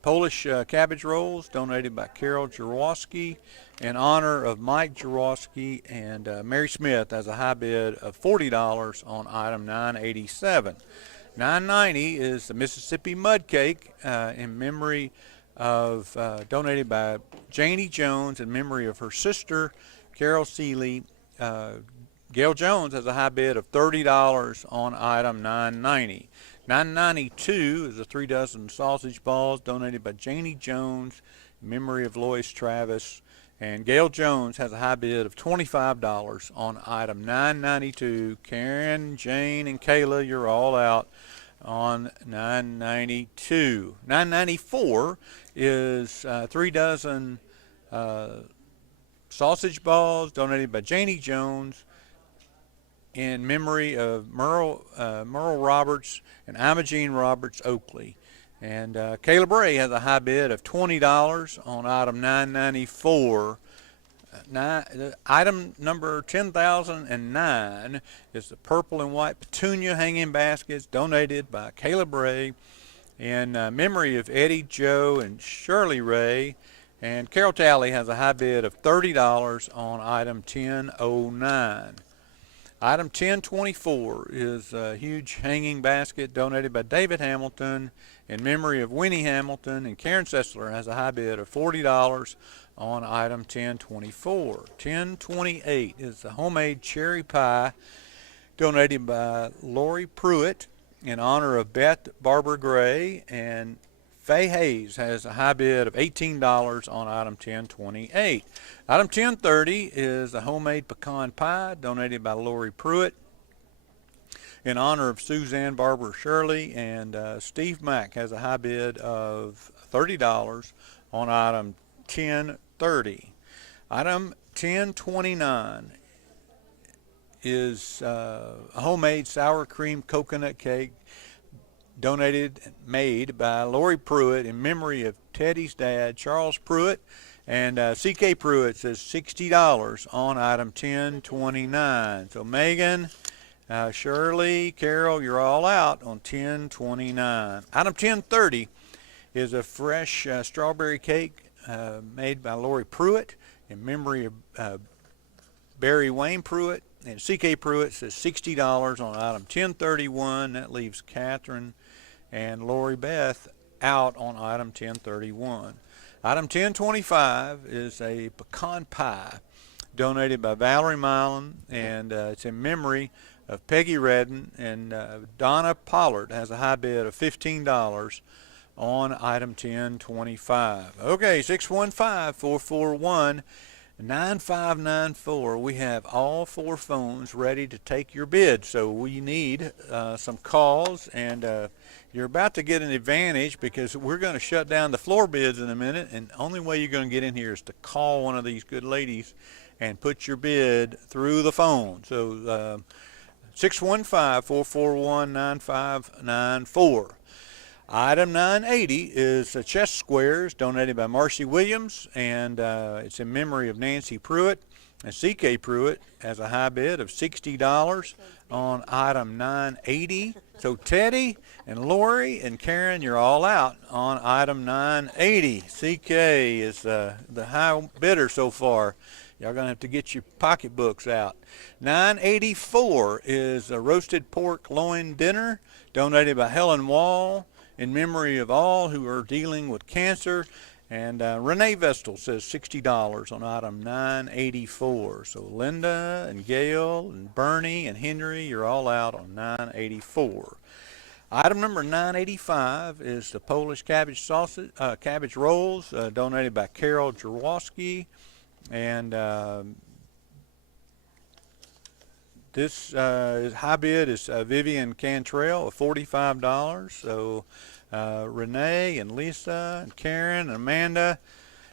Polish cabbage rolls donated by Carol Jarowski in honor of Mike Jarowski, and Mary Smith has a high bid of $40 on item 987. 990 is the Mississippi mud cake in memory of donated by Janie Jones in memory of her sister Carol Seeley. Gail Jones has a high bid of $30 on item 990. 992 is the 3 dozen sausage balls donated by Janie Jones in memory of Lois Travis, and Gail Jones has a high bid of $25 on item 992. Karen, Jane, and Kayla, you're all out on 992. 994 is 3 dozen sausage balls donated by Janie Jones in memory of Merle Roberts and Imogene Roberts Oakley. And Kayla Bray has a high bid of $20 on item 994. Item number 10,009 is the purple and white petunia hanging baskets donated by Kayla Bray in memory of Eddie, Joe, and Shirley Ray. And Carol Talley has a high bid of $30 on item 1009. Item 1024 is a huge hanging basket donated by David Hamilton in memory of Winnie Hamilton, and Karen Sessler has a high bid of $40 on item 1024. 1028 is a homemade cherry pie donated by Lori Pruitt in honor of Beth Barber Gray, and Faye Hayes has a high bid of $18 on item 1028. Item 1030 is a homemade pecan pie donated by Lori Pruitt in honor of Suzanne Barber Shirley, and Steve Mack has a high bid of $30 on item 1030. Item 1029 is a homemade sour cream coconut cake made by Lori Pruitt in memory of Teddy's dad, Charles Pruitt, and C.K. Pruitt says $60 on item 1029. So Megan, Shirley, Carol, you're all out on 1029. Item 1030 is a fresh strawberry cake made by Lori Pruitt in memory of Barry Wayne Pruitt, and C.K. Pruitt says $60 on item 1031. That leaves Catherine and Lori Beth out on item 1031. Item 1025 is a pecan pie donated by Valerie Milan, and it's in memory of Peggy Redden, and Donna Pollard has a high bid of $15 on item 1025. Okay, 615-441-9594. We have all four phones ready to take your bid, so we need some calls, and you're about to get an advantage because we're going to shut down the floor bids in a minute, and the only way you're going to get in here is to call one of these good ladies and put your bid through the phone. So 615-441-9594. Item 980 is chest squares donated by Marcy Williams, and it's in memory of Nancy Pruitt, and C.K. Pruitt has a high bid of $60 on item 980. So Teddy and Lori and Karen, you're all out on item 980. C.K. is the high bidder so far. Y'all going to have to get your pocketbooks out. 984 is a roasted pork loin dinner donated by Helen Wall in memory of all who are dealing with cancer. And Renee Vestal says $60 on item 984. So Linda and Gail and Bernie and Henry, you're all out on 984. Item number 985 is the Polish cabbage rolls donated by Carol Jaworski. And this high bid is Vivian Cantrell of $45. So Renee and Lisa and Karen and Amanda,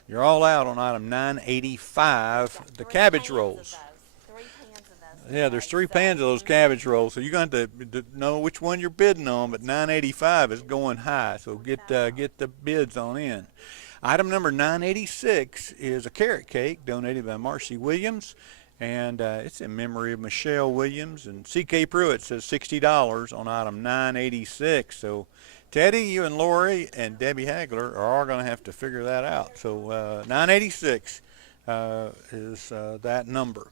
you're all out on item 985, the cabbage rolls. 3 pans of those. Yeah, there's 3 pans of those cabbage rolls, so you're going to have to know which one you're bidding on, but 985 is going high, so get the bids on in. Item number 986 is a carrot cake donated by Marcy Williams, and it's in memory of Michelle Williams, and C.K. Pruitt says $60 on item 986. So Teddy, you and Lori and Debbie Hagler are all going to have to figure that out. So 986 is that number.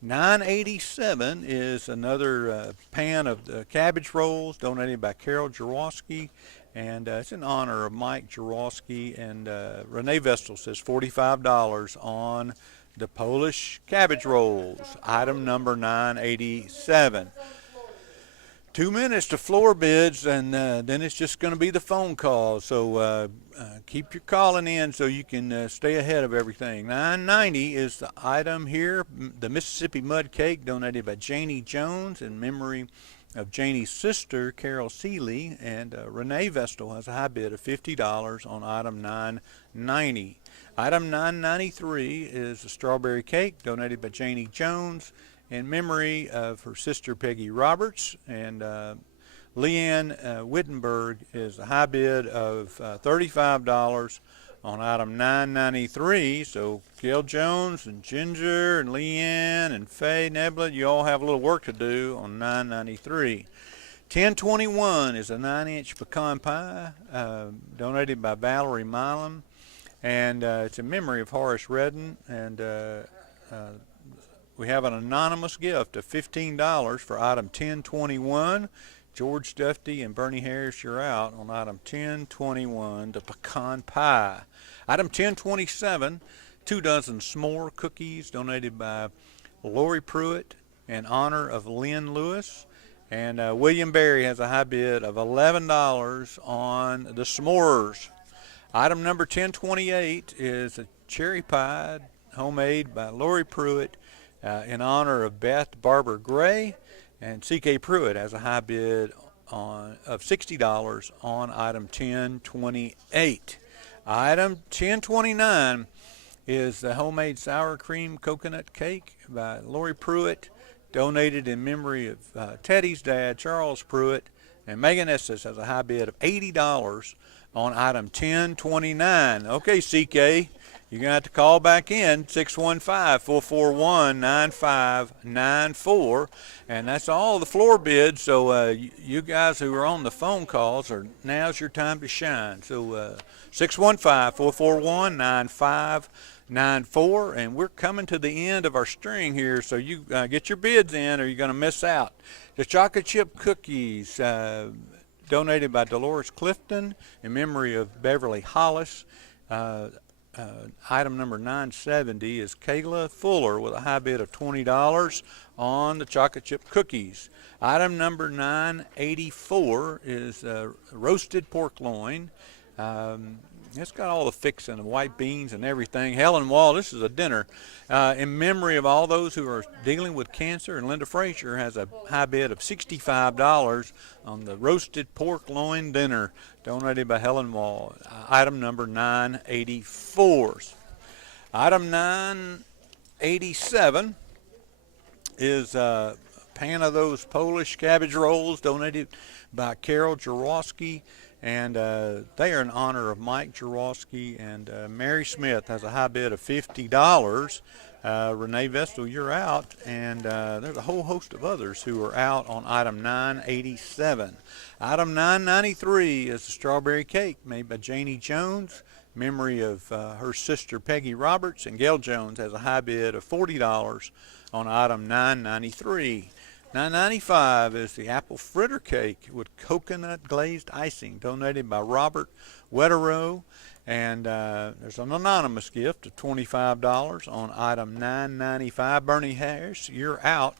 987 is another pan of the cabbage rolls donated by Carol Jaworski, and it's in honor of Mike Jaworski, and Renee Vestal says $45 on the Polish cabbage rolls, item number 987. 2 minutes to floor bids, and then it's just going to be the phone calls. So keep your calling in so you can stay ahead of everything. 990 is the item here, the Mississippi Mud Cake donated by Janie Jones in memory of Janie's sister, Carol Seeley, and Renee Vestal has a high bid of $50 on item 990. Item 993 is a strawberry cake donated by Janie Jones in memory of her sister Peggy Roberts, and Leanne Wittenberg is a high bid of $35 on item 993. So Gail Jones and Ginger and Leanne and Faye Neblet, you all have a little work to do on 993. 1021 is a 9-inch pecan pie, donated by Valerie Milam, and it's in memory of Horace Redden. And we have an anonymous gift of $15 for item 1021. George Dufty and Bernie Harris, you're out on item 1021, the pecan pie. Item 1027, 2 dozen s'more cookies, donated by Lori Pruitt in honor of Lynn Lewis. And William Berry has a high bid of $11 on the s'mores. Item number 1028 is a cherry pie, homemade by Lori Pruitt in honor of Beth Barber Gray. And C.K. Pruitt has a high bid of $60 on item 1028. Item 1029 is the homemade sour cream coconut cake by Lori Pruitt, donated in memory of Teddy's dad, Charles Pruitt. And Megan Estes has a high bid of $80 on item 1029. Okay, CK, you're going to have to call back in, 615-441-9594. And that's all the floor bids. So you guys who are on the phone calls, now's your time to shine. So 615-441-9594. And we're coming to the end of our string here. So you get your bids in or you're going to miss out. The chocolate chip cookies, donated by Dolores Clifton in memory of Beverly Hollis. Item number 970 is Kayla Fuller with a high bid of $20 on the chocolate chip cookies. Item number 984 is roasted pork loin. It's got all the fixing of white beans and everything. Helen Wall, this is a dinner in memory of all those who are dealing with cancer. And Linda Frazier has a high bid of $65 on the roasted pork loin dinner, donated by Helen Wall. Item number 984. Item 987 is a pan of those Polish cabbage rolls, donated by Carol Jaworski. And they are in honor of Mike Jaworski. And Mary Smith has a high bid of $50. Renee Vestal, you're out. And there's a whole host of others who are out on item 987. Item 993 is the strawberry cake made by Janie Jones, memory of her sister Peggy Roberts. And Gail Jones has a high bid of $40 on item 993. 995 is the apple fritter cake with coconut glazed icing, donated by Robert Wetterow. And there's an anonymous gift of $25 on item 995. Bernie Harris, you're out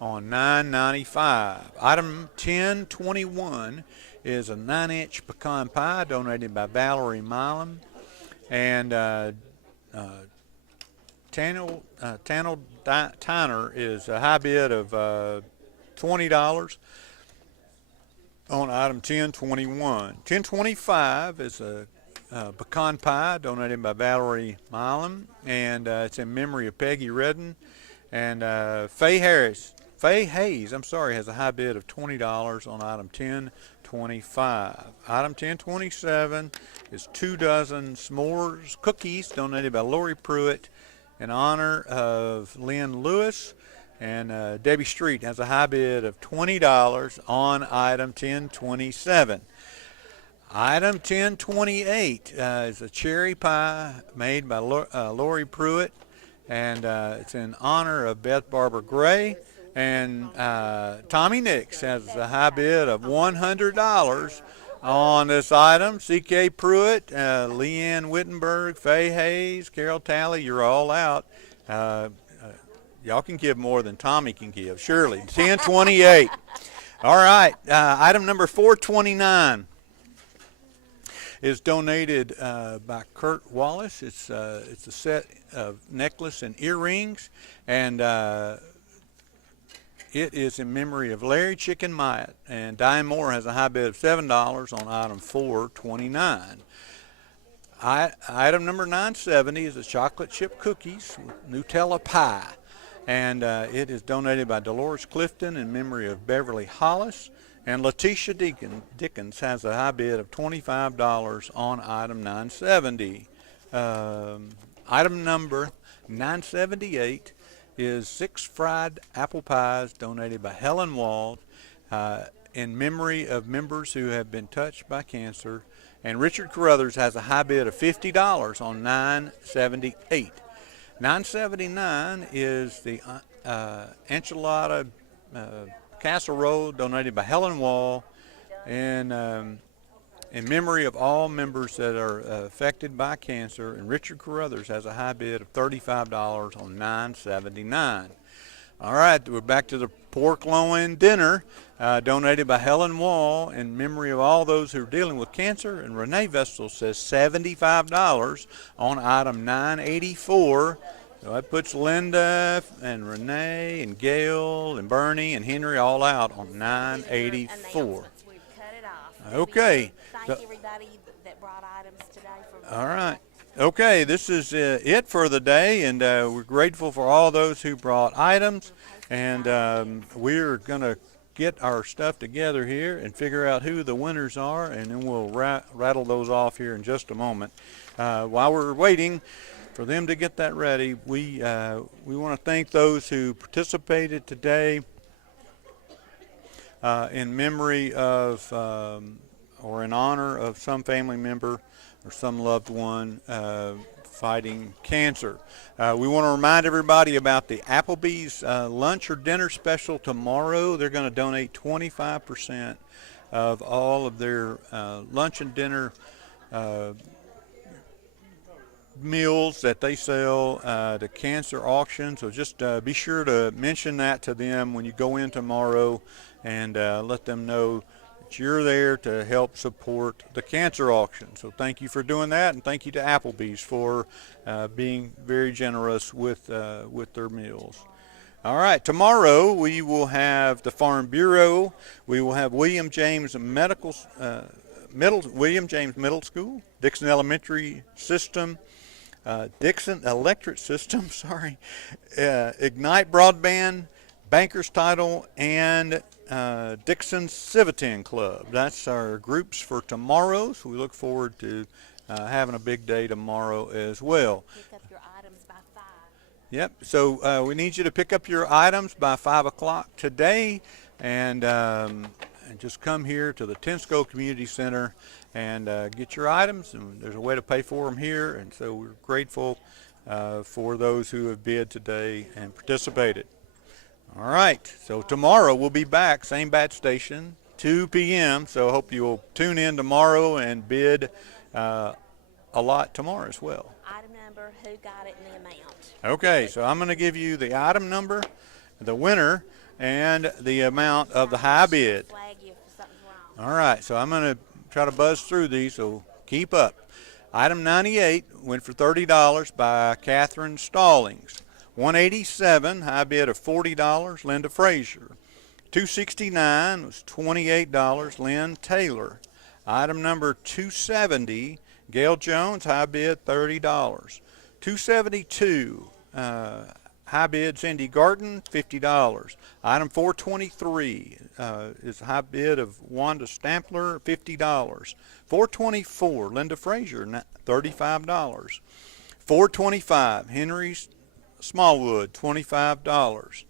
on 995. Item 1021 is a 9-inch pecan pie, donated by Valerie Milam. And Tanner is a high bid of $20 on item 1021. 1025 is a pecan pie, donated by Valerie Milam, and it's in memory of Peggy Redden. And Faye Hayes, has a high bid of $20 on item 1025. Item 1027 is 2 dozen s'mores cookies, donated by Lori Pruitt in honor of Lynn Lewis. And Debbie Street has a high bid of $20 on item 1027. Item 1028 is a cherry pie made by Lori Pruitt, and it's in honor of Beth Barber Gray. And Tommy Nix has a high bid of $100 on this item. C.K. Pruitt, Leanne Wittenberg, Faye Hayes, Carol Talley, you're all out. Y'all can give more than Tommy can give, surely. 1028. All right. Item number 429 is donated by Kurt Wallace. It's a set of necklace and earrings, and it is in memory of Larry Chicken Myatt. And Diane Moore has a high bid of $7 on item 429. Item number 970 is the chocolate chip cookies with Nutella pie. And it is donated by Dolores Clifton in memory of Beverly Hollis. And Letitia Dickens has a high bid of $25 on item 970. Item number 978 is 6 fried apple pies, donated by Helen Wald in memory of members who have been touched by cancer. And Richard Carruthers has a high bid of $50 on 978. 979 is the enchilada casserole donated by Helen Wall, and in memory of all members that are affected by cancer. And Richard Carruthers has a high bid of $35 on 979. All right, we're back to the pork loin dinner donated by Helen Wall in memory of all those who are dealing with cancer. And Renee Vestal says $75 on item 984. So that puts Linda and Renee and Gail and Bernie and Henry all out on 984. We've cut it off. Okay. Thank everybody that brought items today. All right. Okay, this is it for the day, and we're grateful for all those who brought items, and we're going to get our stuff together here and figure out who the winners are, and then we'll rattle those off here in just a moment. While we're waiting for them to get that ready, we want to thank those who participated today in memory of or in honor of some family member or some loved one fighting cancer. We want to remind everybody about the Applebee's lunch or dinner special tomorrow. They're going to donate 25% of all of their lunch and dinner meals that they sell to cancer auction. So just be sure to mention that to them when you go in tomorrow, and let them know you're there to help support the cancer auction. So thank you for doing that, and thank you to Applebee's for being very generous with their meals. All right, tomorrow we will have the Farm Bureau. We will have William James Middle School, Dickson Elementary System, Dickson Electric System, Ignite Broadband, Banker's Title, and Dickson Civitan Club. That's our groups for tomorrow, so we look forward to having a big day tomorrow as well. Pick up your items by 5. Yep, so we need you to pick up your items by 5 o'clock today, and just come here to the Tensco Community Center and get your items, and there's a way to pay for them here, and so we're grateful for those who have bid today and participated. All right, so tomorrow we'll be back, same bat station, 2 p.m., so I hope you'll tune in tomorrow and bid a lot tomorrow as well. Item number, who got it, and the amount. Okay, so I'm going to give you the item number, the winner, and the amount of the high bid. Flag you if something's wrong. All right, so I'm going to try to buzz through these, so keep up. Item 98 went for $30 by Catherine Stallings. 187, high bid of $40, Linda Frazier. 269 was $28, Lynn Taylor. Item number 270, Gail Jones, high bid $30. 272, high bid Cindy Garden, $50. Item 423 is a high bid of Wanda Stampler, $50. 424, Linda Frazier, $35. 425, Henry Smallwood, $25.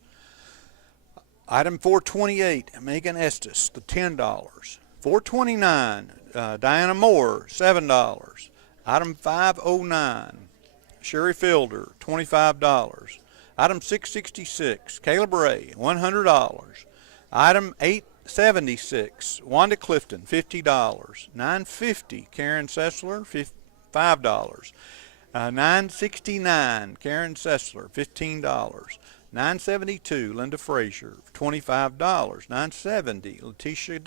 Item 428, Megan Estes, $10. 429, Diana Moore, $7. Item 509, Sherry Fielder, $25. Item 666, Caleb Ray, $100. Item 876, Wanda Clifton, $50. 950, Karen Sessler, $5. 969, Karen Sessler, $15. 972, Linda Frazier, $25. 970, Letitia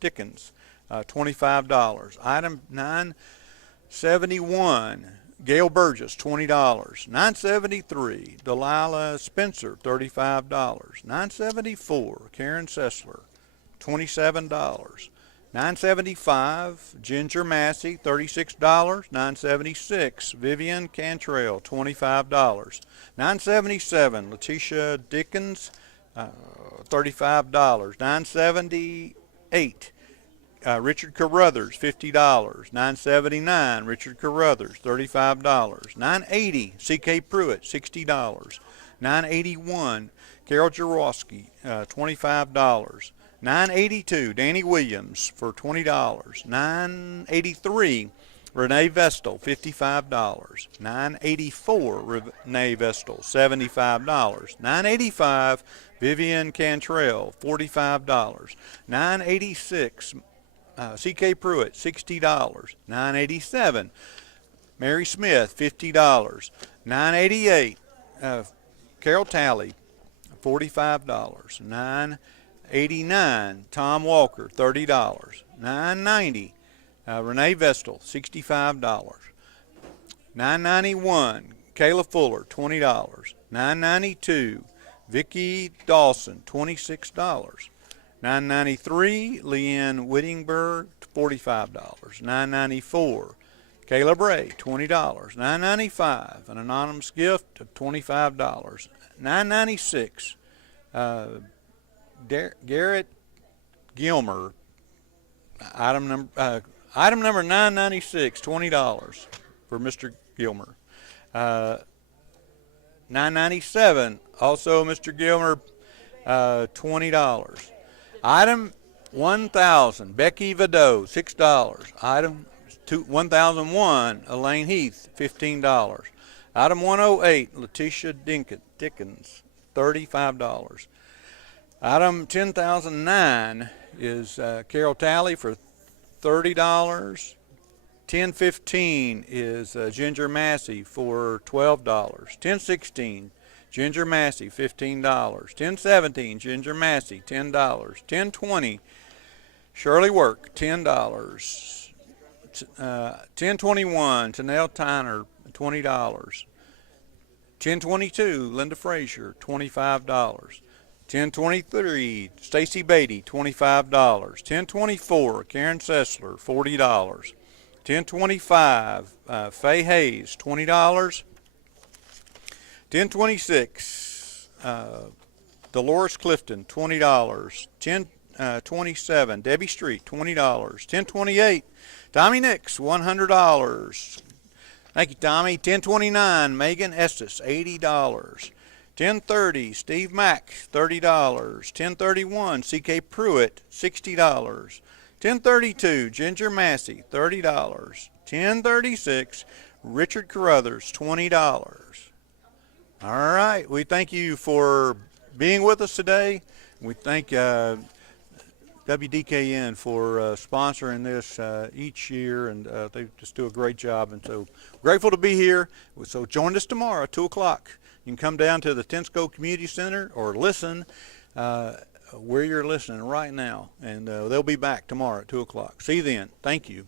Dickens, $25. Item 971, Gail Burgess, $20. 973, Delilah Spencer, $35. 974, Karen Sessler, $27. 975, Ginger Massey, $36. 976, Vivian Cantrell, $25. 977, Letitia Dickens, $35. 978, Richard Carruthers, $50. 979, Richard Carruthers, $35. 980, C.K. Pruitt, $60. 981, Carol Jaworski, $25. $9.82, Danny Williams for $20. $9.83, Renee Vestal, $55. $9.84, Renee Vestal, $75. $9.85, Vivian Cantrell, $45. $9.86, C.K. Pruitt, $60. $9.87, Mary Smith, $50. $9.88, Carol Talley, $45. $9.89, Tom Walker, $30. $9.90, Renee Vestal, $65. $9.91, Kayla Fuller, $20. $9.92, Vicki Dawson, $26. $9.93, Leanne Whittingberg, $45. $9.94, Kayla Bray, $20. $9.95, an anonymous gift of $25. $9.96, Garrett Gilmer, item number 996, $20 for Mr. Gilmer. $9.97, also Mr. Gilmer, $20. Item 1000, Becky Vido, $6. Item 1001, Elaine Heath, $15. Item 108, Letitia Dickens, $35. Item 10,009 is Carol Talley for $30. 1015 is Ginger Massey for $12. 1016, Ginger Massey, $15. 1017, Ginger Massey, $10. 1020, Shirley Work, $10. 1021, Tanel Tyner, $20. 1022, Linda Frazier, $25. 1023, Stacy Beatty, $25. 1024, Karen Sessler, $40. 1025, Faye Hayes, $20. 1026, Dolores Clifton, $20. 1027, Debbie Street, $20. 1028, Tommy Nix, $100. Thank you, Tommy. 1029, Megan Estes, $80. 1030, Steve Mack, $30. 1031, C.K. Pruitt, $60. 1032, Ginger Massey, $30. 1036, Richard Carruthers, $20. All right, we thank you for being with us today. We thank WDKN for sponsoring this each year, and they just do a great job. And so grateful to be here. So join us tomorrow at 2 o'clock. You can come down to the Tensco Community Center or listen where you're listening right now, and they'll be back tomorrow at 2 o'clock. See you then. Thank you.